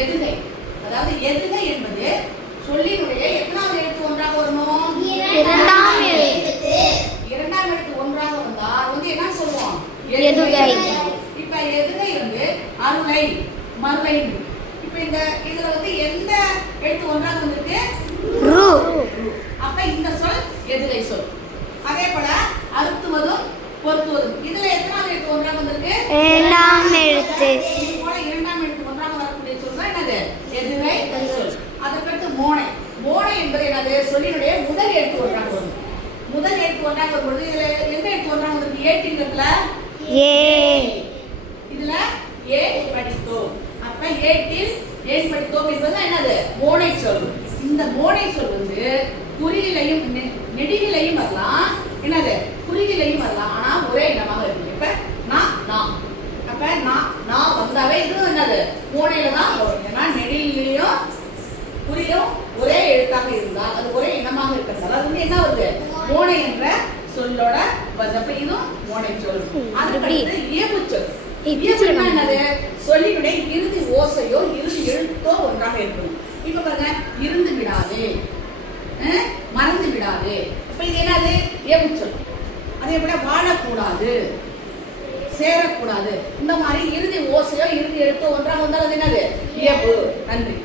எதுகை. அதாவது எதுகை என்பது சொல்லினுடைய எத்தனாவது எழுத்து ஒன்றாக வரணும்? இரண்டாம் எழுத்து. இரண்டாம் எழுத்து ஒன்றாக வந்தா என்ன சொல்லுவோம்? எதுகை. இப்ப எதுகை அருளை, மருளை. இப்ப இதுல எந்த எழுத்து ஒன்றாக வந்திருக்கு? ரு. அப்ப இந்த சொல் எதுகை சொல். அதே போல அறுத்துவதும் பொருத்துவதும் இதுல எத்தனாவது எழுத்து ஒன்றாக வந்திருக்கு? இரண்டாம் எழுத்து. இது போல இரண்டாம் எழுத்து ஒன்றாக வரக்கூடிய சொல் தான் என்னது? எதுகை சொல். அதற்கடுத்து மோனை. மோனை என்பது என்னது? சொல்லினுடைய முதல் எழுத்து ஒன்றாக வரும். முதல் எழுத்து ஒன்றாக வரும்போது இதுல எந்த எழுத்து ஒன்றாக வந்திருக்கு? ஏட்டிங்கிறதுல ஏ. இதுல ஏ படித்தோம். அப்ப ஏட்டில் ஏன் படித்தோம் என்பது என்னது? மோனை சொல். இந்த மோனை சொல் குறியிலையும் நெடிவிலையும் வரலாம். என்னது? குறியிலையும் வரலாம். ஆனா ஒரே இனமாக இருக்கு. இப்ப நான் அப்ப நான் வந்தாவே இது என்னது? மோனையில தான் வரும். ஏன்னா நெடிலையும் குறியும் ஒரே எழுத்தாக இருந்தால் அது ஒரே இனமாக இருக்கிறது. அது என்ன வருது? மோனை என்ற சொல்லோட அப்ப இதுவும் மோனை சொல். அதுக்கடுத்து இயம்பு சொல். இயம்புனா என்னது? சொல்லினுடைய இறுதி ஓசையோ இறுதி எழுத்தோ ஒன்றாக இருக்கணும். இப்ப பாருங்க, இருந்து விடாது, மறந்து விடாது. இப்ப இது என்னது? இயம்பு சொல். அதே போல வாழக்கூடாது, சேரக்கூடாது. இந்த மாதிரி இறுதி ஓசையோ இறுதி எழுத்தோ ஒன்றாக வந்தால் அது என்னது? இயம்பு. நன்றி.